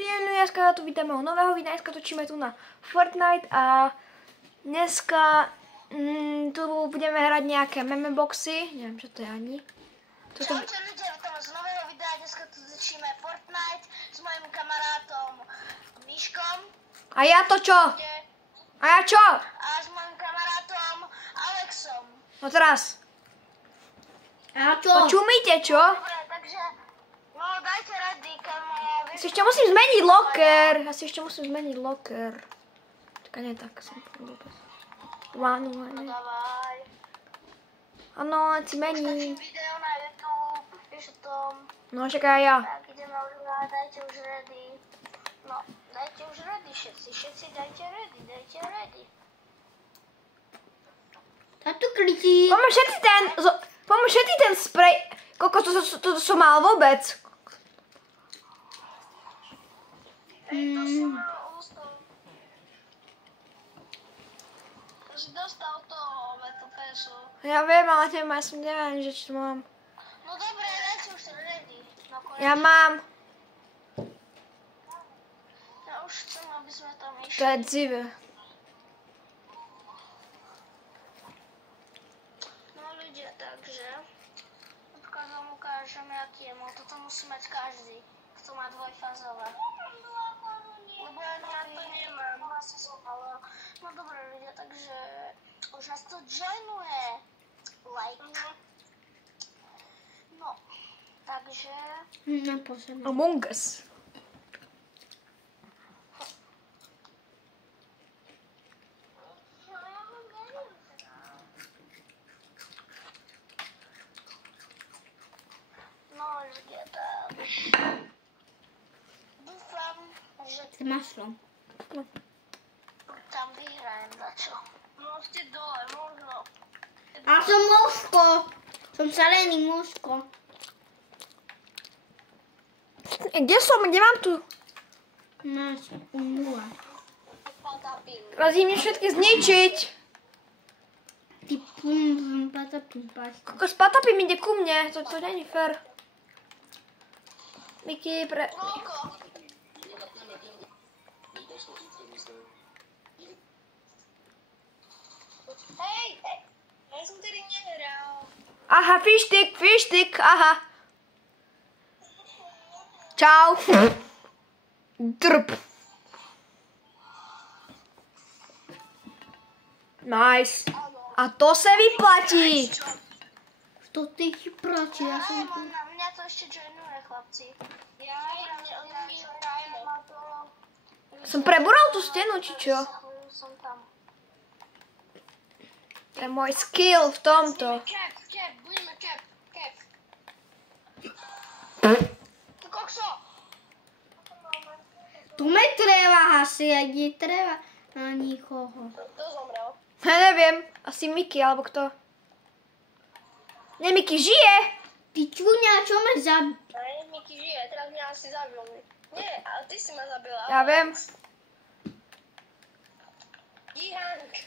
Dneska tu vítame u nového videa, dneska točíme tu na Fortnite a dneska tu budeme hrať nejaké memeboxy, neviem čo to je ani. Čaute ľudia, vítam z nového videa, dneska tu točíme Fortnite s mojím kamarátom Míškom. A ja to čo? A ja čo? A s mojím kamarátom Alexom. No teraz. A čo? Počumíte čo? Dobre, takže no dajte ready, kamovi. Ja si ešte musím zmeniť locker. Čakaj, nie tak, som vôbec. Plánovanie. Dávaj. Áno, si mení. Točím video na YouTube, vieš o tom. No, čakaj ja. Tak ideme už hrať, dajte už ready. No, dajte už ready všetci dajte ready. Táto kričí. Poďme všetci ten sprej. Koľko to som mal vôbec? To som mal ústav. To si dostal toho pesu. Ja viem, ale ja som neviem, že čo mám. No dobre, dajte už ready. Ja mám. Ja už chcem, aby sme tam išli. To je dzivé. No ľudia, takže napríklad vám ukážem, aký je. No toto musí mať každý, kto má dvojfázové. Lebo ja to nemám. Asi som mala. No dobré ľudia, takže už nás to joinuje. Like. No, takže Among Us. no ľudia, tak dúfam, že Ty maslo. tam vyhrajem začo. No ste dole, možno. A som mužko. Som zelený mužko. Kde som? Kde mám tu? Máš nula. Patapím. Teraz idem všetky zničiť. Ty pum patapíš. Kokos patapím ide ku mne. To není fér. Miky, Koľko? Hej, ja som tedy nehral. Aha, fištik, aha. Čau. Drp. Nice. A to sa vyplatí. To ty chyprači, ja som tu. Mňa to ešte joinuje, chlapci. My hrajeme. Som prebural tú stenu, či čo? Som tam. To je môj skill v tomto. Cap, budeme cap. Tu kokso! Tu me treba hasiť, je treba na nikoho. Kto zomrel? Ja neviem, asi Miky, alebo kto. Ne, Miky žije. Ty čuňa, čo ma Aj, Miky žije, teraz mňa asi zabil. Nie, ale ty si ma zabila. Ja viem. Jihank.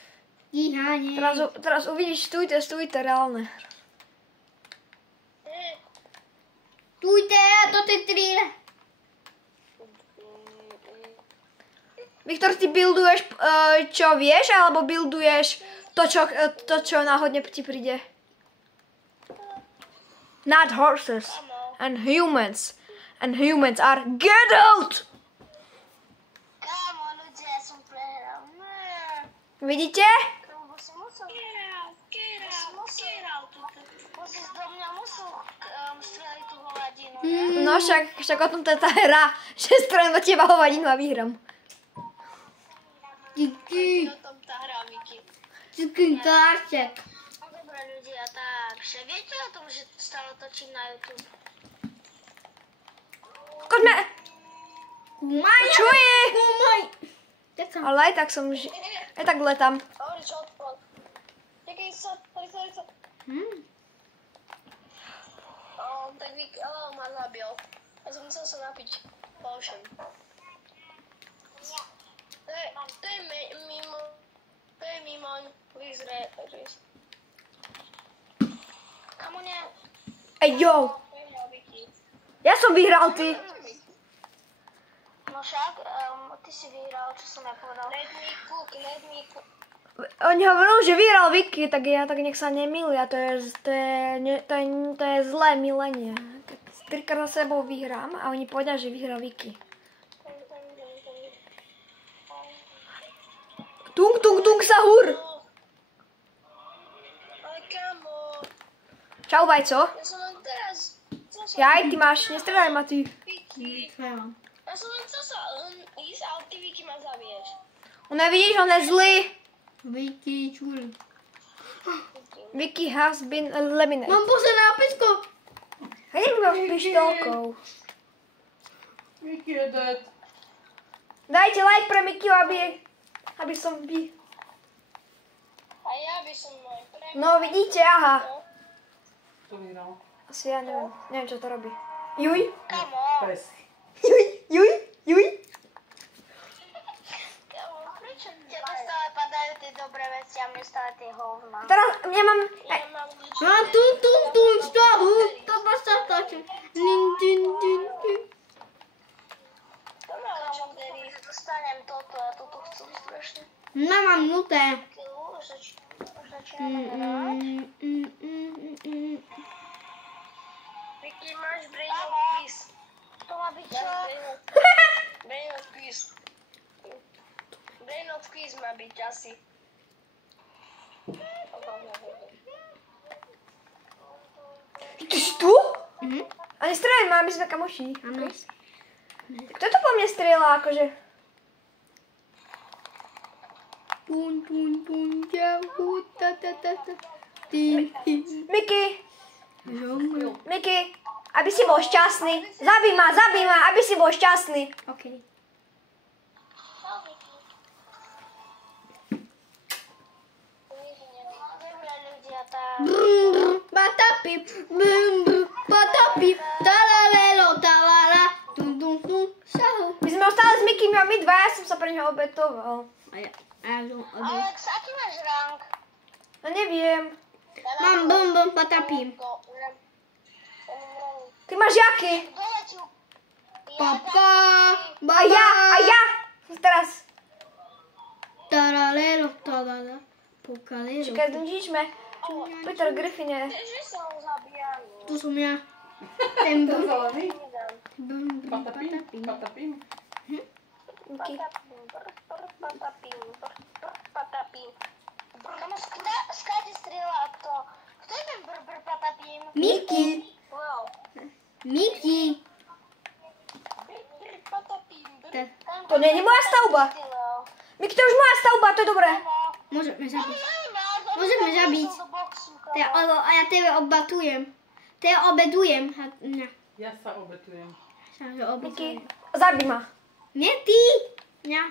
Díhanie. Teraz uvidíš, stujte, reálne. Tujte, to ty tríle. Viktor, ty builduješ, čo vieš, alebo builduješ to, čo náhodne ti príde? Not horses and humans. And humans are get out! Kámo, ľudia, ja som prehral. Vidíte? Lebo si musel... Musíš do mňa musel streliť tú hovadinu, ne? No však o tom to je tá hra, že strelím do teba hovadinu a vyhram. Díky. O tom tá hra, Miky. Díky, káček. No dobré ľudia, takže viete o tom, že stále točím na YouTube? Koďme! Kumaj. Čuje! Kumaj. Ale aj tak aj tak letám. Hovorí, čo odpol. Jaký sa, sorry. Tak on ma zabil. Ja som musel sa napiť potion. To je mimoň. Vyzre. Kamo ne? Ej, jo! Ja som vyhral, ty. No však, ty si vyhral, čo som ja povedal. Let me cook. Oni hovorili, že vyhral Vicky, tak ja tak nech sa nemýlia, to je zlé milenie. Keď 3-krát za sebou vyhrám a oni povedia, že vyhral Vicky. Tung, tung, tung, sahur! Ale kamo, Čau, Vajco. ja som len teraz... Jaj, ty máš, nestredaj ma ty. Vicky, ja som len chcel sa ísť, ale ty Vicky ma zavieš. Nevidíš, on je zlý. Vicky, čuli. Vicky has been eliminated. Mám pozor nápisko. A nebudem s pištolkou. Vicky je dead. Dajte like pre Mikyho, aby som A ja by som môj pre... No vidíte, aha. To vyhral. Asi ja neviem čo to robí. Juj, Kamo, Pes. juj. prečo tebe stále padajú tie dobré veci a mne stále tie hovna? Teraz ja mám... Ja mám nič. A tum, stavu. To ma sa táče. Din. To má len dostanem toto a toto chcú strašne. No, mám nuté. Už začíname hrať. Vicky, máš brain of peace. To má byť čo? Brain of peace. Brain of peace má byť asi. Ty si tu? Mhm. A nestrelaj ma, my sme kamoši. Áno. Kto to po mne strieľa, akože? Pun, ťahu, ta. Miky, aby si bol šťastný. Zabij ma, aby si bol šťastný. OK. Patapim, talalelo, talala, tum, šahu. My sme ostali s Mikym a my dva, ja som sa pre neho obetoval. A ja som Alex, aký máš rank? No neviem. Mám bum, patapim. Ty máš jaký? Papa, A ja. Teraz. Talalelo, talala, pokalelo. Čakaj, zničíme. Peter Griffin je. Že sa ho zabíjam. Tu som ja. Ten To bum, zelený? bum, Patapím. Miky. Patapím. Kamo, skáde strieľa to. Kto je ten patapím? Miky. Wow. Miky. Patapím. To nie je moja stavba. Miky, to je už moja stavba, to je dobré. Môžeme zabiť. Môžeme zabiť. A ja tebe obatujem. Obedujem. Ja sa obetujem. Miky, zabij ma. Nie ty. Ja.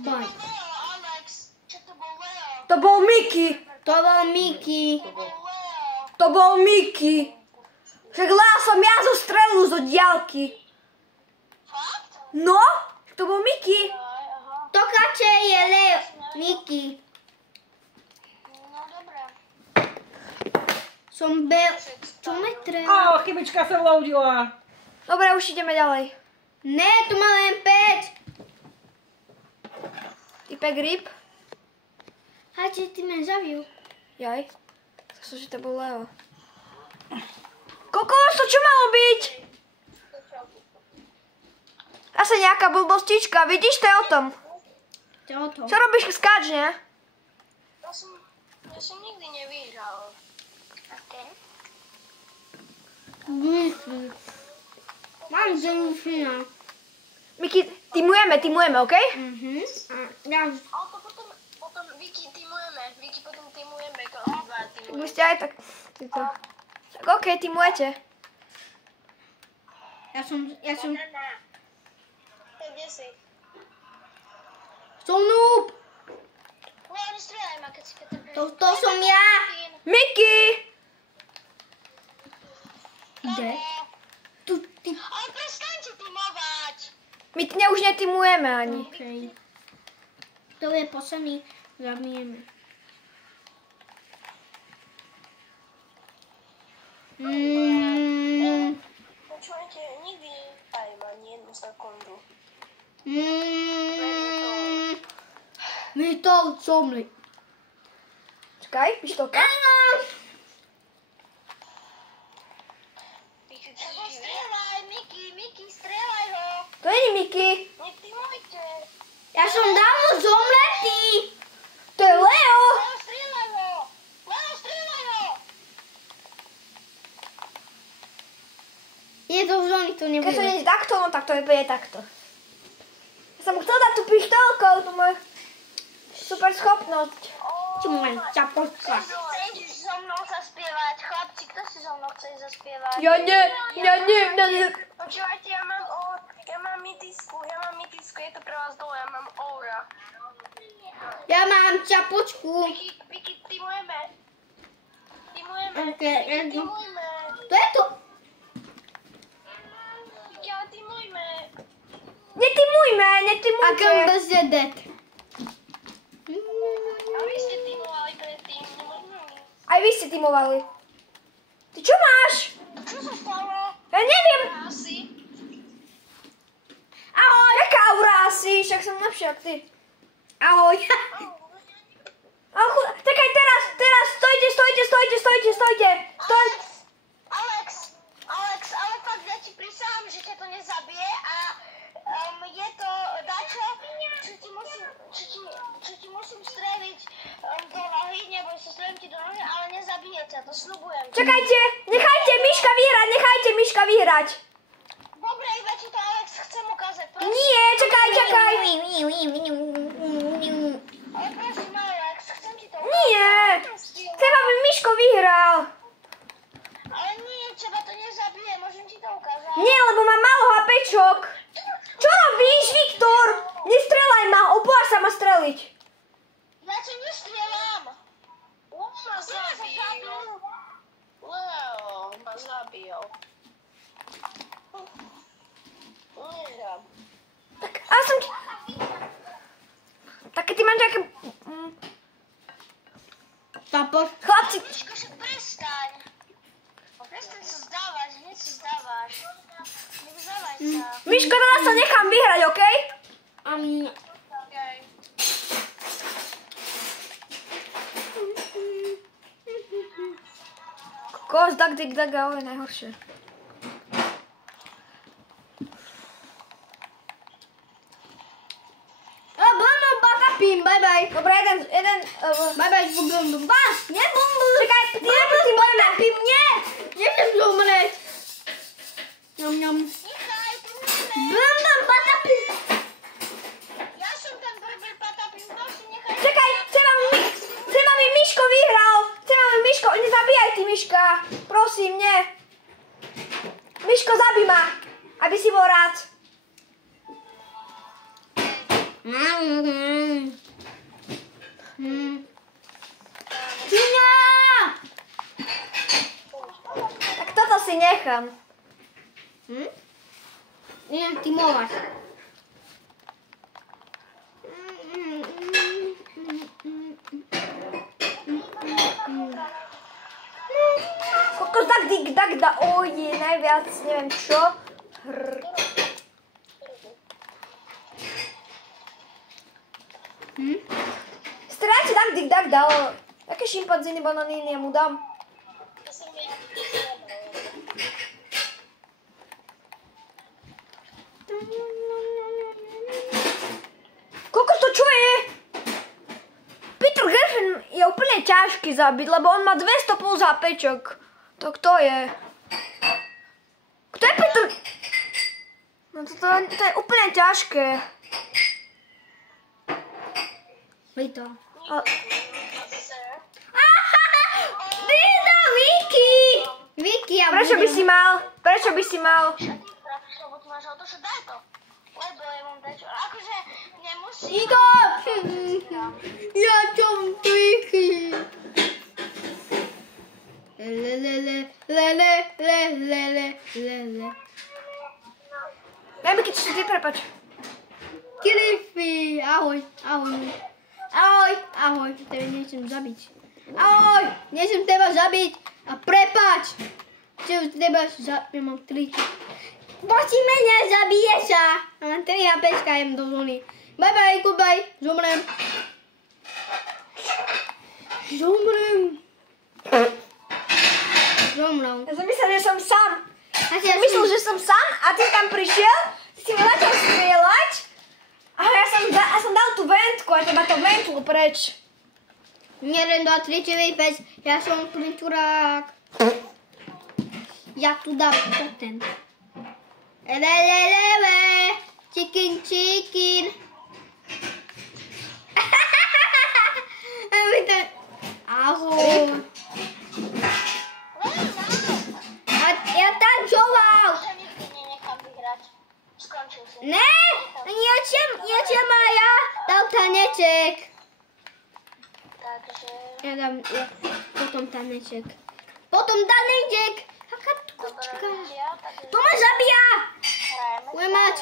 Boj. Alex, čo to bol Leo? To bol Miky. To bol Miky. To bol Miky. Však Lea som ja zo strelu zo diaľky. Fakt? No, to bol Miky. Aha. To kače je Leo. Miky. No dobré. Som bel... Čo mi treba? Á, chybička sa vloudila. Dobre, už ideme ďalej. Ne, tu mám len 5. Typek ryb. Hači, ty ma zabijú. Jaj. Zase, že to bol Leo. Kokos, to čo malo byť? Asi nejaká blbostička, vidíš, to je o tom. To je o tom. Čo robíš, skáč, ne? Ja som nikdy nevyhral. Okay. Mám delfína. Miky, týmujeme, okej? Ja Ale to potom Vicky týmujeme. Vicky potom týmujeme, obidva týmujeme. Vy ste aj tak... Týto. Tak okej, týmujete. Ja som... Kde si? Som noob. No, nestrieľaj ma, keď si Peter. To som ja. Miky! Kde? Tu, ty. Ale prestaňte týmovať. My už netýmujeme ani. Okej. To je posledný. Zabijeme. Počúvajte, nikdy aj ma nie jednu sekundu. Mi to zomli. Čakaj, pištolka. Strieľaj, Miki, strieľaj ho. To není Miki. Netimujte. Ja som dávno zomletý. To je Leo. Strieľaj ho. Leo, strieľaj ho. Je to už oni to Keď to nebude. nie je takto, no tak to je takto. Ja som mu chcel dať tú pištolkou, tú moju super schopnosť. Čo mám čapočka. Chceš so mnou zaspievať? Chlapci, kto si so mnou chce zaspievať? Ja nie. Počúvajte, ja mám mytisku, je to pre vás dole, ja mám Oura. Ja mám čapočku. Miki, týmujeme. Okay, Týmujme. to je to. Miki, ale týmujme. Netimujme. A kam bez je dead. A vy ste týmovali predtým, nemôžeme my. Aj vy ste timovali. Ty čo máš? Čo sa stalo? Ja neviem. Asi. Ahoj. Jaká aura asi? Však som lepšia ako ty. Ahoj. Čakaj, teraz, stojte. Alex, ale fakt ja ti prisahám, že ťa to nezabije a je to dačo, čo ti musím streliť do nohy, nebo sa strelím ti do nohy, ale nezabije ťa, to sľubujem. Čakajte, nechajte Miška vyhrať. Dobre, iba ti to Alex chcem ukázať. Prosím. Nie, čakaj. Ale prosím, Alex, chcem ti to ukázať. Nie. Chcem, aby Miško vyhral. Ale nie, teba to nezabije, môžem ti to ukázať. Nie, lebo mám málo hapečok. Čo robíš, Viktor? Nestrelaj ma, opoja sa ma streliť. Ja ťa nestrieľam. Leo ma zabil. Nehrám. Tak, a som ti... Tak keď ty máš nejaké... Čapoč. Chlapci, Miško, však prestaň. Prestaň sa zdávať, hneď sa zdávaš. Nevzdávaj sa. Miško, teraz sa nechám vyhrať, okej? Okay. Kokos, Dag, ahoj, najhoršie. Patapím, bye bye. Dobre, jeden... Bye bye, bum. Nebum. Čakaj, ty môžeme. Patapím, nie. Nechcem zomrieť. Ňam. Nechaj, tu Bum, patapím. Ja som ten prvý patapím, prosím, nechaj. Čakaj, chcem, aby Miško vyhral. Nezabíjaj ty Miška. Prosím, nie. Miško, zabij ma. Aby si bol rád. Čiňa. Tak toto si nechám. Idem timovať. Kokos, Dag, oje, najviac, neviem čo. Strajte Dag, dal. Jaké šimpanzíny, bananíny ja mu dám? Kokos, to čo je? Peter Griffin je úplne ťažký zabiť, lebo on má 200 plus HPčok. To kto je? Kto je Peter? No to je úplne ťažké. Hej to. Vicky, ja Prečo by si mal? Lebo tu máš auto, že daj to. Lebo ja mám dať, akože nemusím. Ito! Ja som Vicky. Lele. Daj mi, keď si ty, prepač. Cliffy, ahoj. Tebe nechcem zabiť. Ahoj, nechcem teba zabiť. A prepáč. Ja mám 3. Prosíme, nezabije sa. Mám 3 HPčka, jem do zóny. Bye bye, goodbye. Zomrem. Zomrel. Ja som myslel, že som sám. Ja Ja myslel, že som sám a ty tam prišiel, si mi začal strieľať a ja som dal tú ventku a teba to ventlo preč. 1, 2, 3, 4, 5. Ja som plinčurák. Ja tu dám ten. Lelelele. Chicken, chicken. Ahoj. A ja tančoval. Ja nikdy nenechám vyhrať. Skončil si. Ne, niečo má ja dal taneček. Takže... Ja dám potom taneček. Potom taneček. Aká kočka. To ma zabíja. Hrajeme. Bude mať.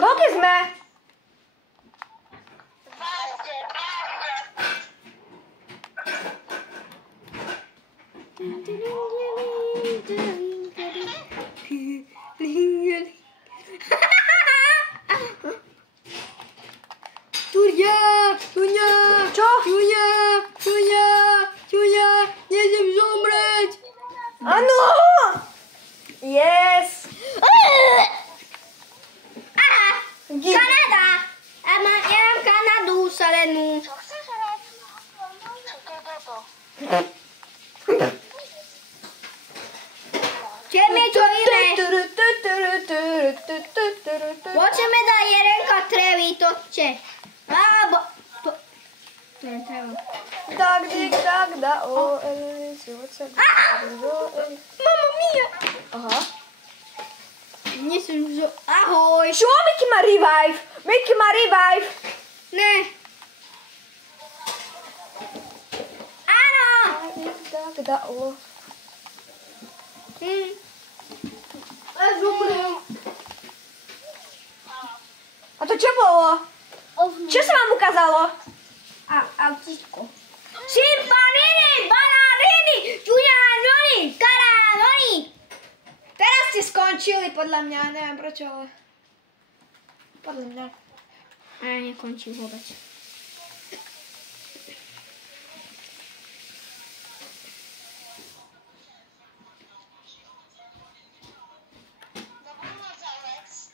Koľko sme? Čo? Nejdem zomrieť. Áno! Yes! Kanada! Ja mám Kanadu, Salenu. Čo chceš hrať? Čo to je toto? Chceme čo iné. Môžeme dať jedenka trevy, to chce. Alebo... To je treba. Tak, dik, tak, da, o, si, oca, Mamma mia! Aha. Nie som zo... Ahoj! Čo? Mickey má revive! Mickey má revive! Ne! Áno! Tak, da, o. A zomrel. A to čo bolo? Čo sa vám ukázalo? Autičko. Šimpanini, bananini, čuňanoni, karanoni. Teraz ste skončili, podľa mňa, neviem prečo, ale... Podľa mňa. A ja nekončím vôbec.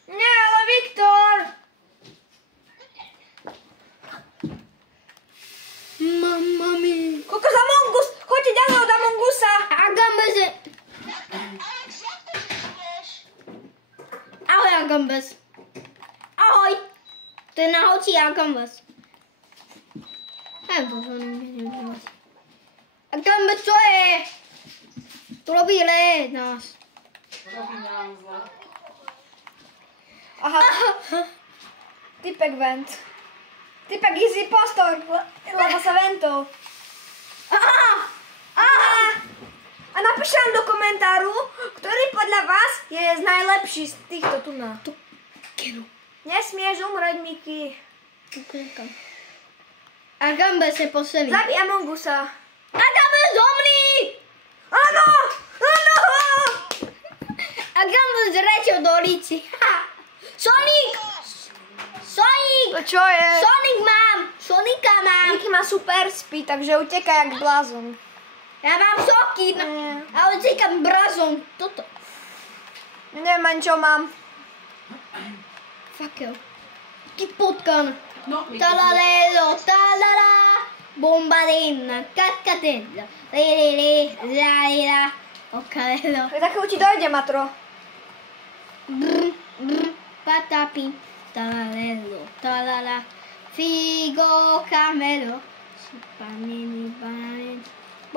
Nie, ale Viktor! Mamma mia. Koľko za Mongus? Choďte ďalej od Amongusa! A Gambeze. Alex, jak to čuješ? Ahoj, Agambez. Ahoj. To je nahočí Agambez. Aj bože, neviem hovoriť. Agambez, čo je? Tu robí led nás. Robí nám zle. Aha. Typek vent. Typek easy postor, lebo sa ventol. Aha. A napíšte nám do komentáru, ktorý podľa vás je najlepší z týchto tu na. Nesmieš umrieť, Mickey. Agambez je posledný. Zabij Amongusa. Agambez, zomri! Áno! Áno! Agambez rečo do lici. Sonic! Sonic! To čo je? Sonic mám! Sonika mám! Mickey má super speed, takže uteká jak blázon. Ja mám sokin! A utekám brazom. Toto. Neviem ani čo mám. Fuck you. Taký potkan. No, Mickey. Talalelo, talala. Bombadina, katkatella. Lelele, lalila. Okalelo. Za chvíľu ti dojde, Matro. Brr, brr, patapi. Talalelo, talala. Figo, camelo. Simpanini, banane.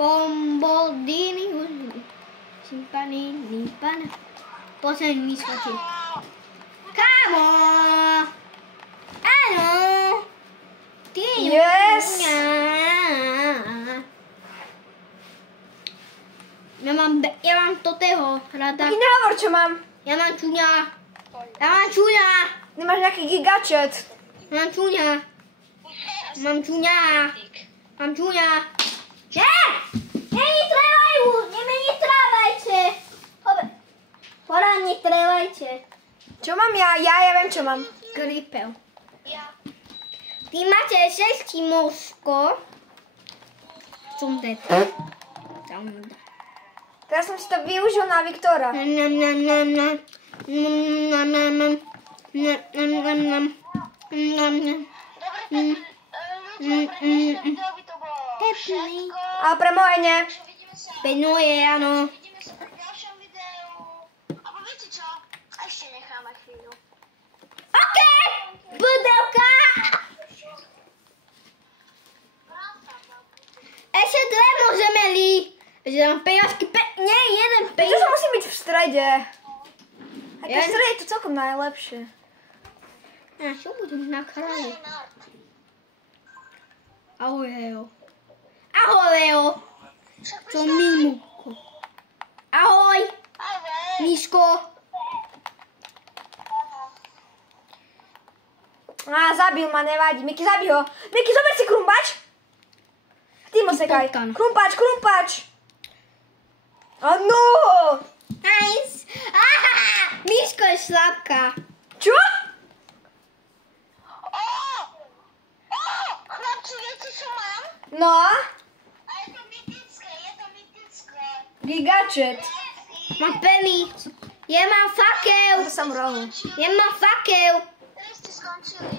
Bombodini, simpanini, banane. Potem mi schodzi. Kamo! Ano! Ty Yes! Ja mám totého rada. Taký nehovor, čo mám. Ja mám čuňa. Ja mám čuňa. Nemáš nejaký gigačet. Ja mám čuňa. Mám čuňa. Nie! Netrávajte. Hora, netrávajte. Čo mám ja? Ja viem, čo mám. Gripel. Ja. Ty máte 6 možko. Som dead. Teraz som si to využil na Viktora. Dobre, tak ľudia, pre dnešné video by to bolo všetko. A pre moje nie. Takže vidíme sa. Peňuje, áno. Vidíme sa pri ďalšom videu. Alebo viete čo? A ešte necháme chvíľu. OK! Pudelka! Ešte dve môžeme li. Že mám peňažky, nie, jeden Prečo peňaž. sa musí byť v strede? A Ja- v strede je to celkom najlepšie. A čo budem na kraji? Ahoj, Leo. Ahoj, Leo. Som Mimuko. Ahoj, Miško. Á, zabil ma, nevadí. Miky, zabij ho. Miky, zober si krumpač. Ty mo sekaj. Potkan. Krumpač. Áno. Nice. Aha, Miško je slabká. Čo? Chlapci, viete čo mám? No, A je to mytické. gigačet. Mám penny. Ja mám fakel. To som rohu. Ja mám fakel. Vy ste skončili.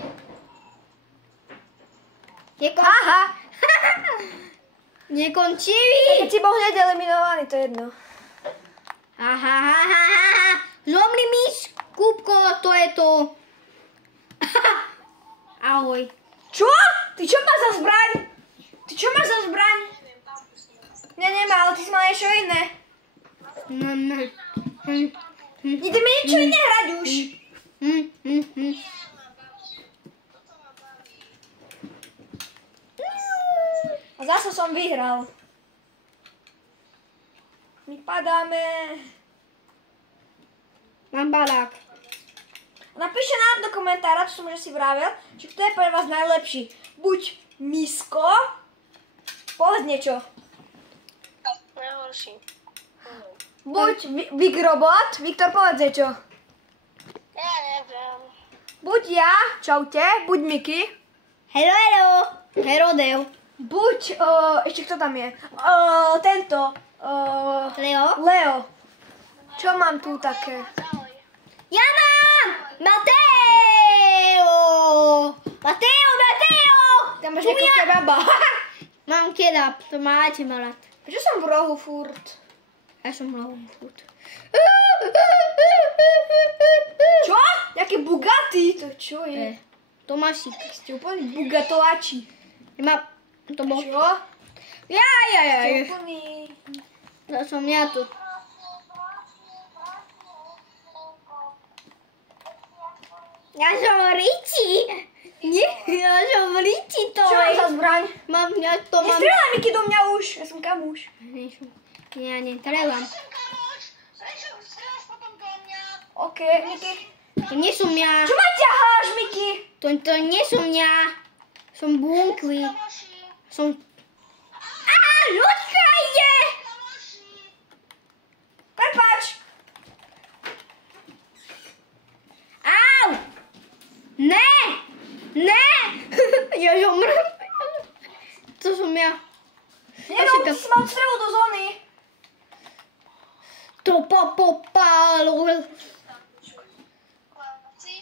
Haha. Nekončili. Keď si bol hneď eliminovaný, to je jedno. Aha. Zomri Miš, Kúbko, to je to. Ahoj. Čo? Ty čo máš za zbraň? Nemá, ale ty si mal niečo iné. Ideme niečo iné hrať už. A zase som vyhral. My padáme. Mám balák. Napíšte nám do komentára, čo som už si vravel, či kto je pre vás najlepší. Buď Misko, povedz niečo. Najhorší. Buď Big Robot, Viktor povedz niečo. Ja neviem. Buď ja, čaute, buď Miky. Hello. Herodeo. Buď, ešte kto tam je? Tento, Leo. Čo mám tu také? Ahoj. Ja mám! Mateo! Tam máš nejakú kebaba. Mám kebab, to máte malát. Prečo som v rohu furt? Ja som hlavou furt. Čo? Nejaké Bugatti? To čo je? Tomášik. Ste úplný bugatovači. Ja mám... To bol... Čo? Ja. Ste úplný... To som ja tu. Ja som Riči. Nie, ja som Riči to Čo mám za zbraň? Ja to mám... Nestrieľaj Miky do mňa už, ja som kamuš. Ja netrelám. Som kamoš. Prečo strieľaš potom do mňa? OK, Miky. To nie som ja. Čo ma ťaháš, Miky? To nie som ja. Som bunkvý. Kamoši. Som... Á, ľudka ide! Kamoši. Prepáč. Au! Ne! Ja zomrem. To som ja. Nemám, ty si mal strelu do zóny. To popalo. Chlapci.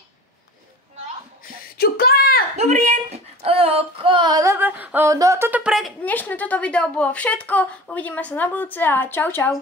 No. Čuka! Dobrý deň. Toto pre dnešné video bolo všetko. Uvidíme sa na budúce a čau.